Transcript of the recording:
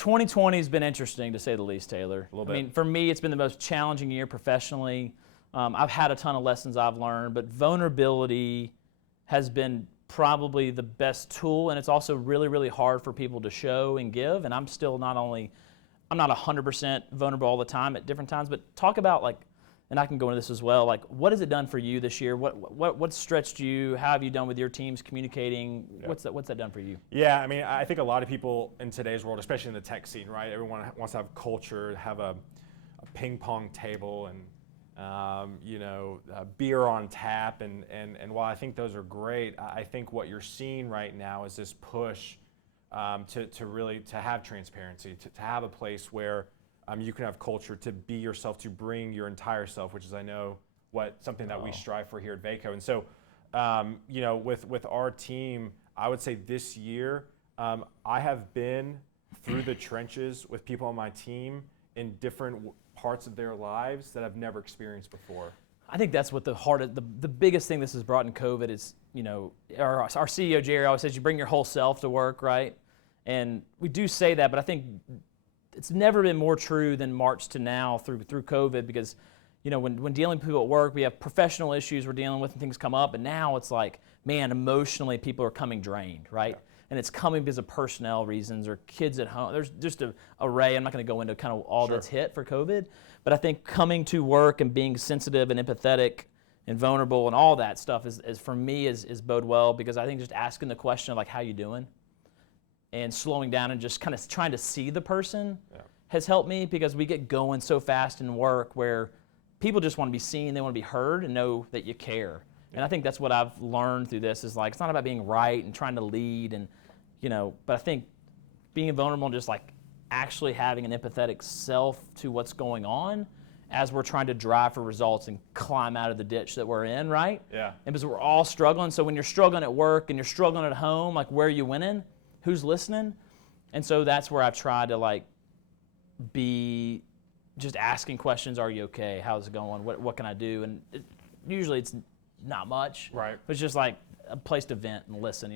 2020 has been interesting to say the least, Taylor. A little bit. I mean, for me, it's been the most challenging year professionally. I've had a ton of lessons I've learned, but vulnerability has been probably the best tool, and it's also really, really hard for people to show and give. And I'm still I'm not 100% vulnerable all the time at different times, but talk about like, and I can go into this as well, like what has it done for you this year? What stretched you? How have you done with your teams communicating? Yeah. What's that done for you? Yeah, I mean, I think a lot of people in today's world, especially in the tech scene, right? Everyone wants to have culture, have a ping pong table and beer on tap, and while I think those are great, I think what you're seeing right now is this push to really have transparency, to have a place where you can have culture, to be yourself, to bring your entire self, which is, I know, something that we strive for here at Vaco. And so, with our team, I would say this year, I have been through the trenches with people on my team in different parts of their lives that I've never experienced before. I think that's what the biggest thing this has brought in COVID is, our CEO, Jerry, always says you bring your whole self to work, right? And we do say that, but I think it's never been more true than March to now through COVID, because when dealing with people at work, we have professional issues we're dealing with and things come up, and now it's like, man, emotionally people are coming drained, right? Yeah. And it's coming because of personnel reasons or kids at home. There's just an array. I'm not going to go into kind of all that's hit for COVID, but I think coming to work and being sensitive and empathetic and vulnerable and all that stuff is for me is bode well, because I think just asking the question of like, how you doing? And slowing down and just kind of trying to see the person has helped me, because we get going so fast in work where people just want to be seen, they want to be heard and know that you care. And I think that's what I've learned through this is like, it's not about being right and trying to lead and, but I think being vulnerable and just like actually having an empathetic self to what's going on as we're trying to drive for results and climb out of the ditch that we're in, right? Yeah. And because we're all struggling. So when you're struggling at work and you're struggling at home, like where are you winning? Who's listening? And so that's where I've tried to like be just asking questions. Are you okay? How's it going? What can I do? And usually it's not much. Right. But it's just like a place to vent and listen,